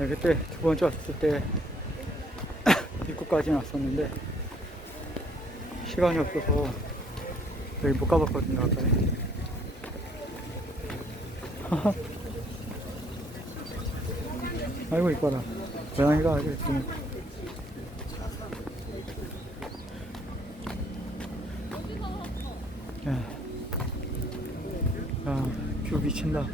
네, 그때 두 번째 왔을 때 입구까지는 왔었는데 시간이 없어서 여기 못 가봤거든요. 가까이. 아이고 이뻐라. 고양이가 아주 지금 야, 뷰 미친다.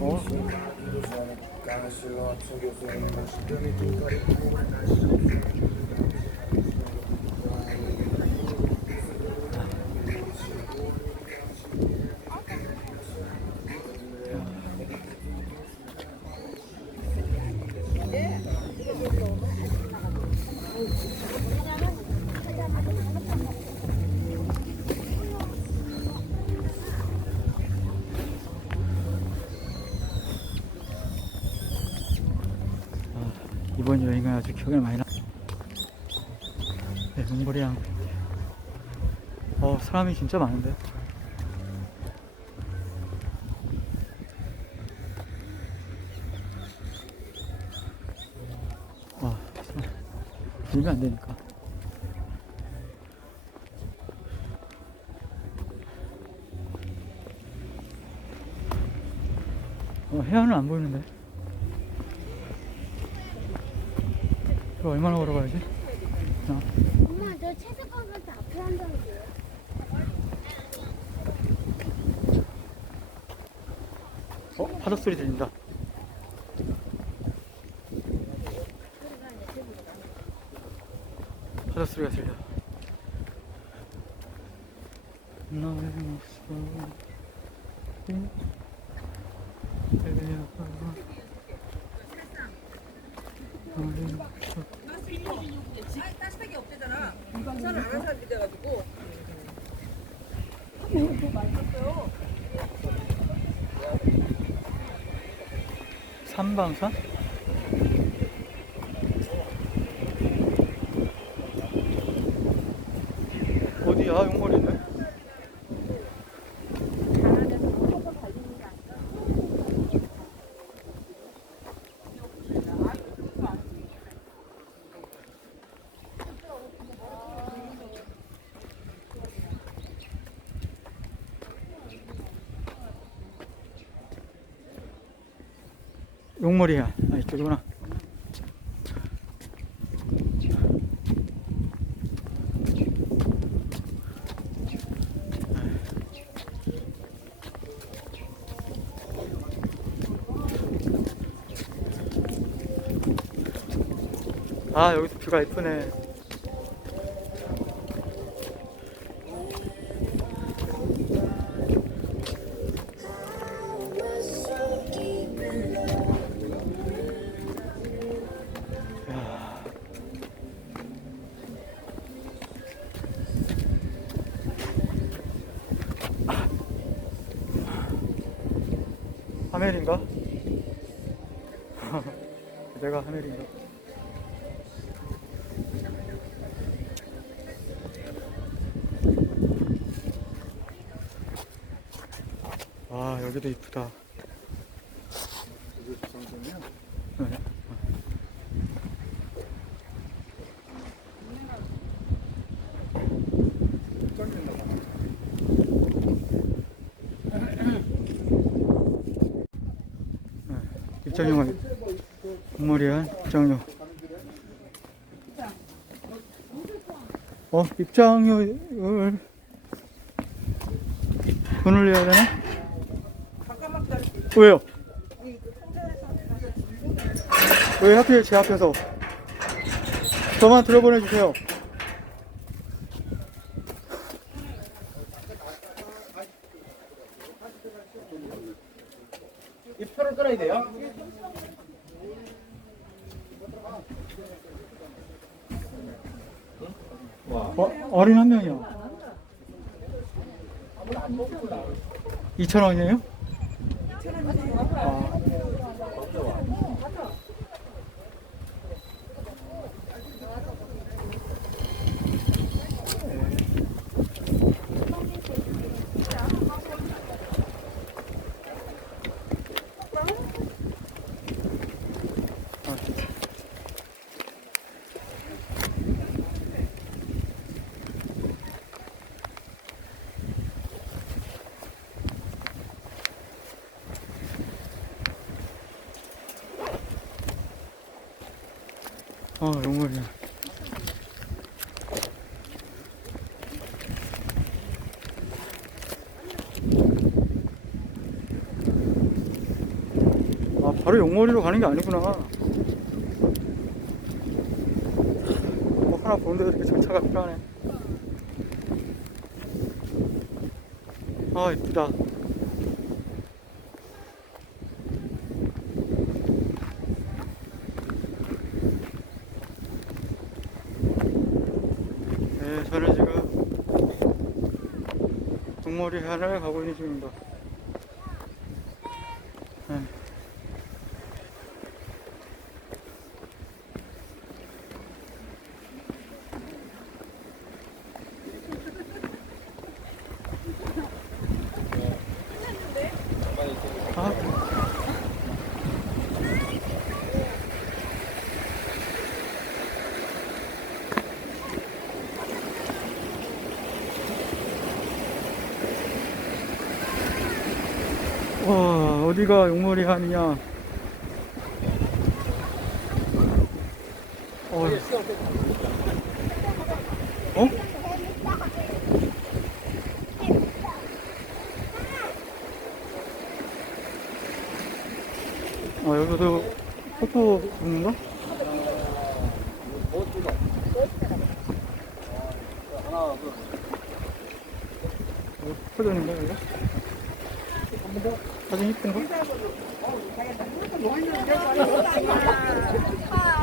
어? 이번 여행은 아주 기억에 많이 나. 네, 용보리양. 사람이 진짜 많은데. 밀면 안 되니까. 해안은 안 보이는데. 이거 얼마나 걸어가야지? 엄마, 저 채석 가면서 앞에 앉아있어요. 파도 소리 들린다. 파도 소리가 들려. 너의 목소리 따뜻하게 없대잖아. 저는 안 한 사람이 돼가지고. 삼방산? 어디야? 용머리네? 용머리야. 이쪽이구나. 여기서 뷰가 이쁘네. 하멜인가? 내가 하멜인가? 여기도 이쁘다. 이게 부산선이야? 네. 입장료가 국물이야. 입장료. 입장료를 돈을 내야 되나? 왜요? 왜 하필 제 앞에서? 저만 들어보내주세요. 이 표를 끊어야 돼요? 어린 한 명이요. 2,000원이에요? 용머리야. 바로 용머리로 가는 게 아니구나. 뭐 하나 보는데도 이렇게 정차가 필요하네. 이쁘다. 네, 저는 지금 동머리 하나를 가고 있는 중입니다. 네. 아, 와, 어디가 용머리 하느냐. 어? 여기도 폭포 있는가? 퍼져 있는가, 여기가? 사진 이쁜가?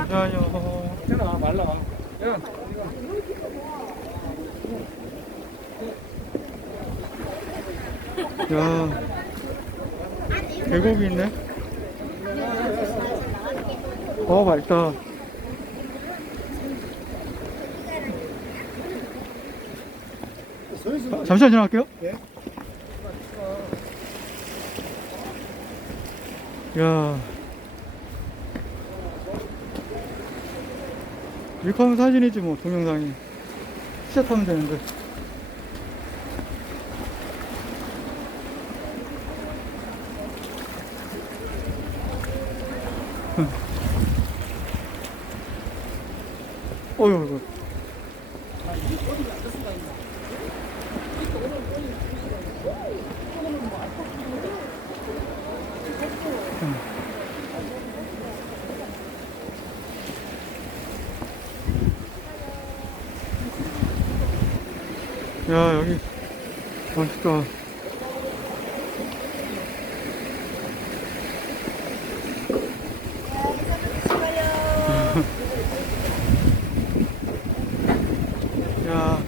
잠시만요. 괜찮아, 말라. 야, 야, 계곡이 있네. 맛있다. 잠시만 전화할게요. 야, 이렇게 하면 사진이지 뭐, 동영상이. 시작하면 되는데. 어휴. 야, 여기 멋있다. 야.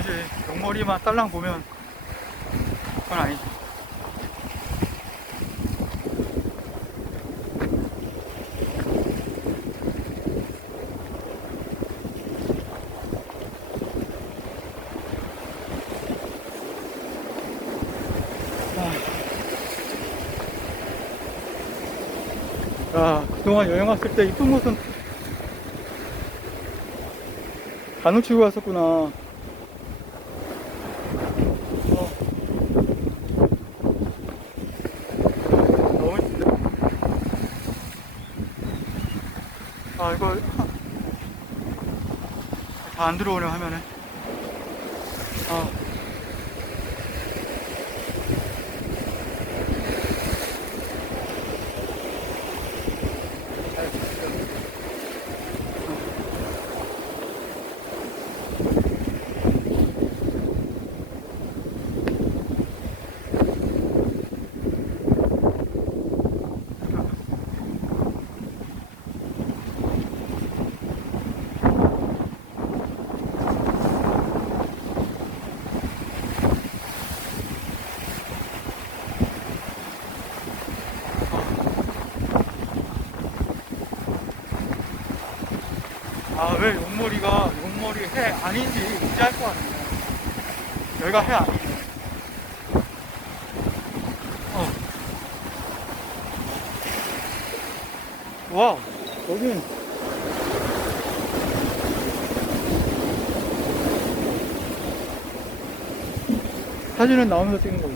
이제 용머리만 딸랑 보면 그건 아니지. 야, 그동안 여행 왔을 때 이쁜 곳은 안 놓치고 갔었구나. 너무 이쁜데? 이거 다 안 들어오네 화면에. 아, 왜 용머리가 용머리 해 아닌지 이제 알 것 같네. 여기가 해 아니네. 어. 와, 여긴 사진은 나오면서 찍는 거고.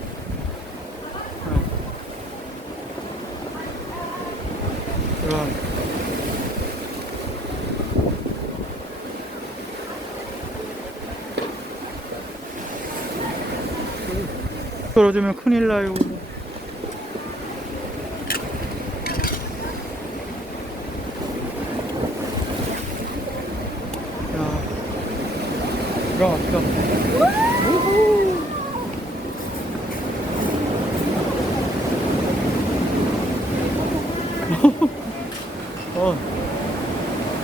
와. 떨어지면 큰일 나요. 야, 기가 막히다. 우후.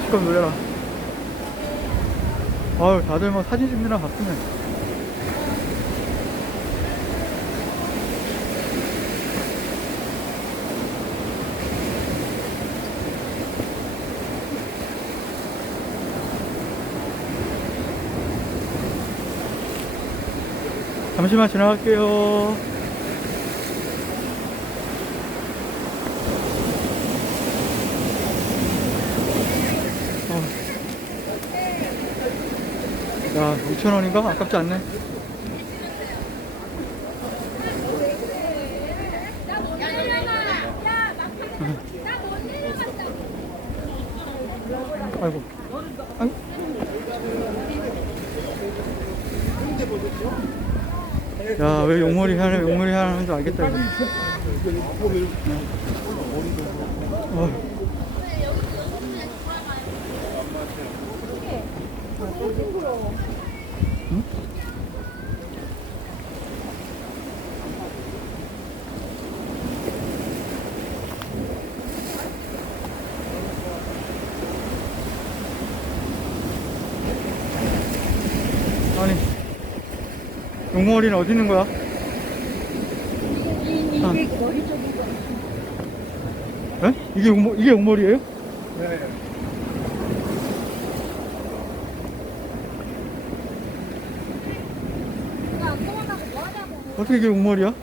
실컷 놀래라. 아유, 다들 뭐 사진 찍느라 바쁘네. 잠시만 지나갈게요. 야, 2,000원인가? 아깝지 않네. 아이고. 아이고. 야, 왜 용머리 하는 줄 알겠다, 이거. 응? 아니, 용머리는 어디 있는 거야? 에? 이게 용머리예요? 네. 어떻게 이게 용머리야? 어?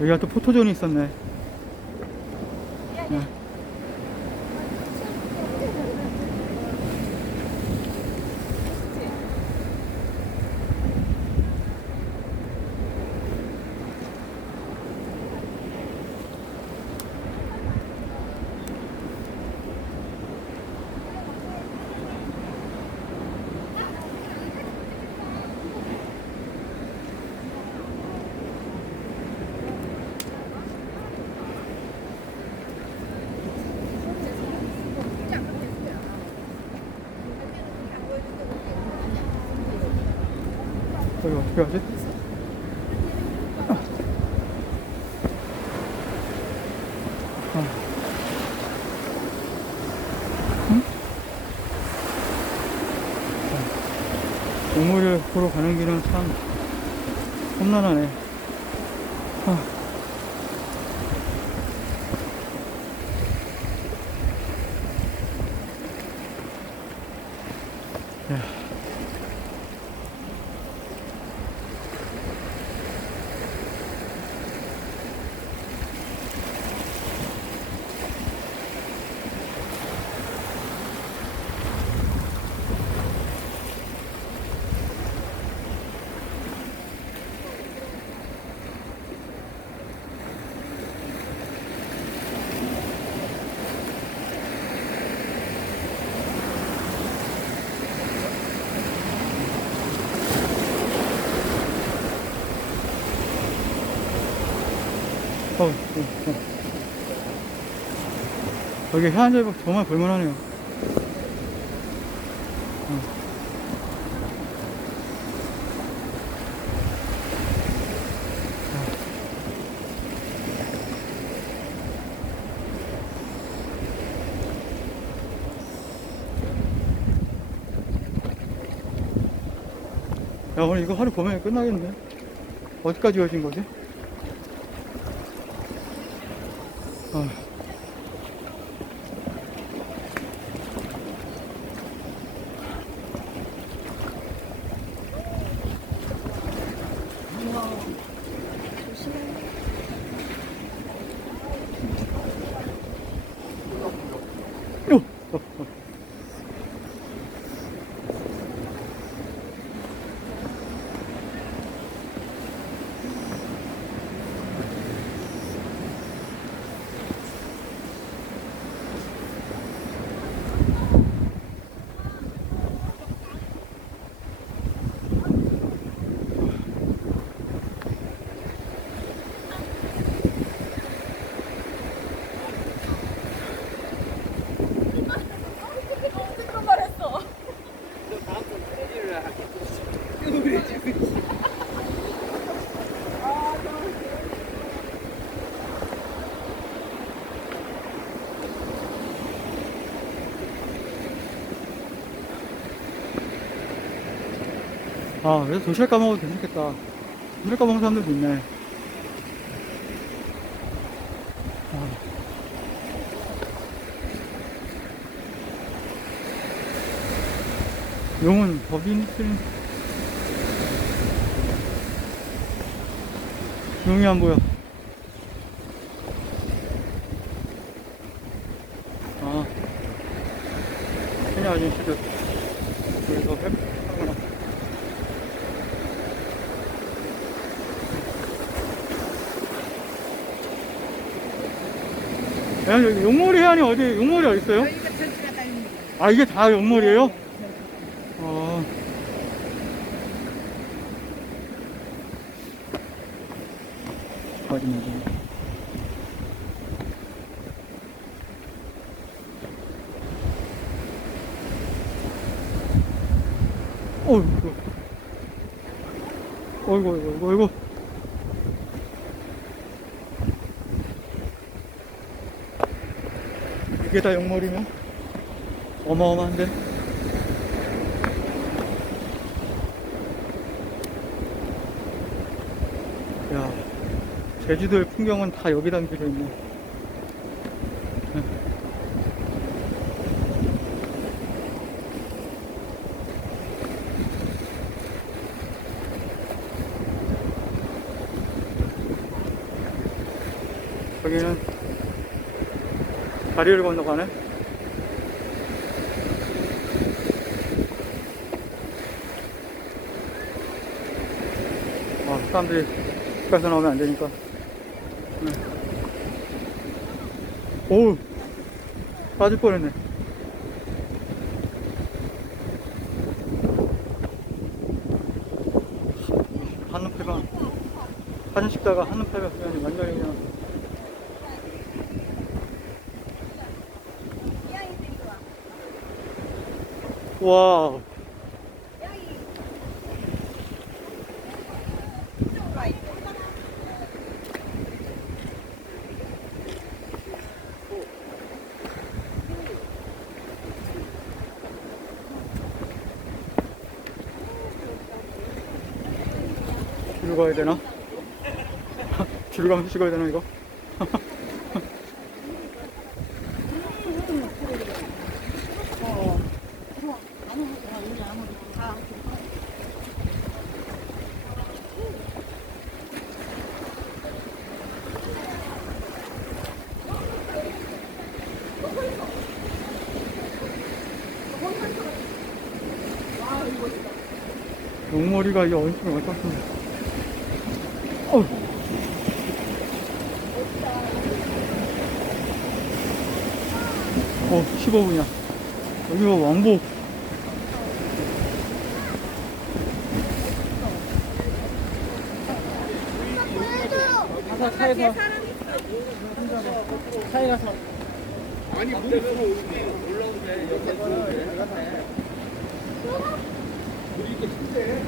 여기가 또 포토존이 있었네. 네. 여기 어떻게 하지? 응? 동물을 보러 가는 길은 참 험난하네. 야. 여기 해안절벽 정말 볼만하네요. 야, 오늘 이거 하루 보면 끝나겠는데? 어디까지 이어진 거지? 아. 요! 어떻게 말했어? 아, 그래서 도시락 까먹어도 괜찮겠다. 도시락 까먹는 사람들도 있네. 아. 용은 법인 용이 안 보여. 아, 케냐 아저씨들 여기서 회하구나. 야, 여기 용머리 해안이 어디, 용머리 어디 있어요? 여기가 전체가 다 있는 거야. 아, 이게 다 용머리예요? 어. 맞습니다. 어이구. 어이구, 어이구, 어이구. 이게 다 용머리면 어마어마한데. 야, 제주도의 풍경은 다 여기 담겨져 있네. 여기는 다리를 건너가네. 사람들이 가서 나오면 안 되니까. 오우, 빠질 뻔했네. 한눈패가, 사진 찍다가 한눈패가 그냥 완전히 그냥. 와. 뒤로 가야 되나? 뒤로 가면서 찍어야 되나, 이거? 용머리가 이 엄청 왔다 갔다. 어. 15분이야. 여기가 왕복. 보여줘. 차에서. 차에 가서. 아니 물이 올라오는데 옆에 들어오는데 물이 이렇게 큰데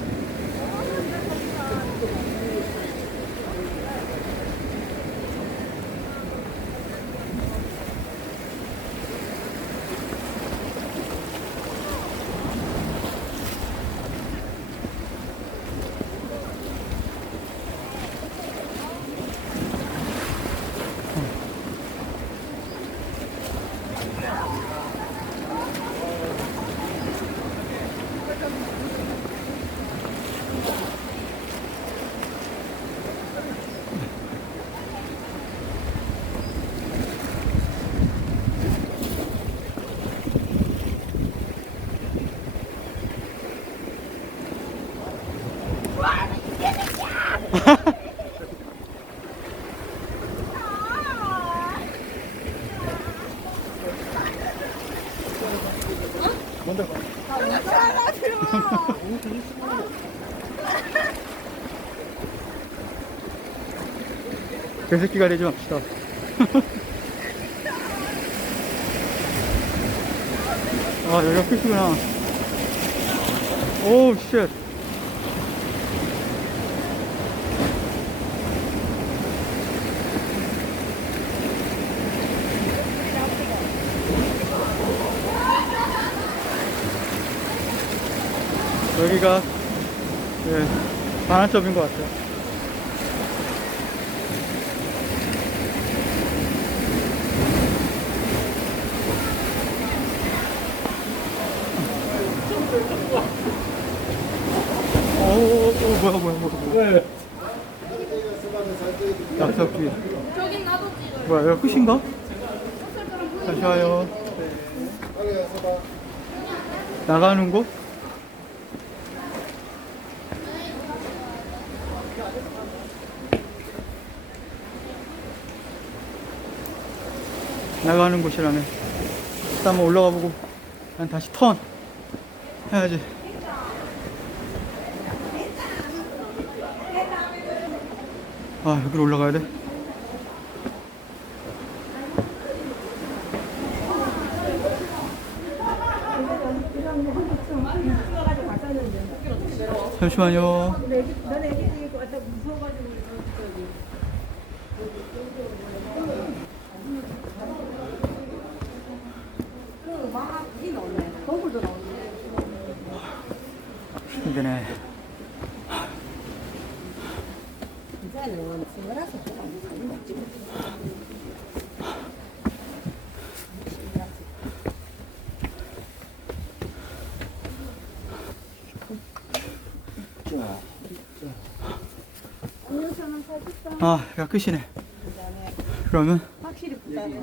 먼저 가. 개새끼가 되지 맙시다. 아, 여기가 끝이구나. 오우, 쉣. 여기가, 예, 반환점인 것 같아요. 뭐야. 약석기. 저긴 나도 찍어. 뭐야, 여기 끝인가? 다시 와요. 나가는 곳? 나가는 곳이라네. 일단 한번 올라가 보고, 난 다시 턴 해야지. 아, 여기로 올라가야 돼. 잠시만요. 힘드네. 아, 여기가 끝이네. 그러면 확실히 부담이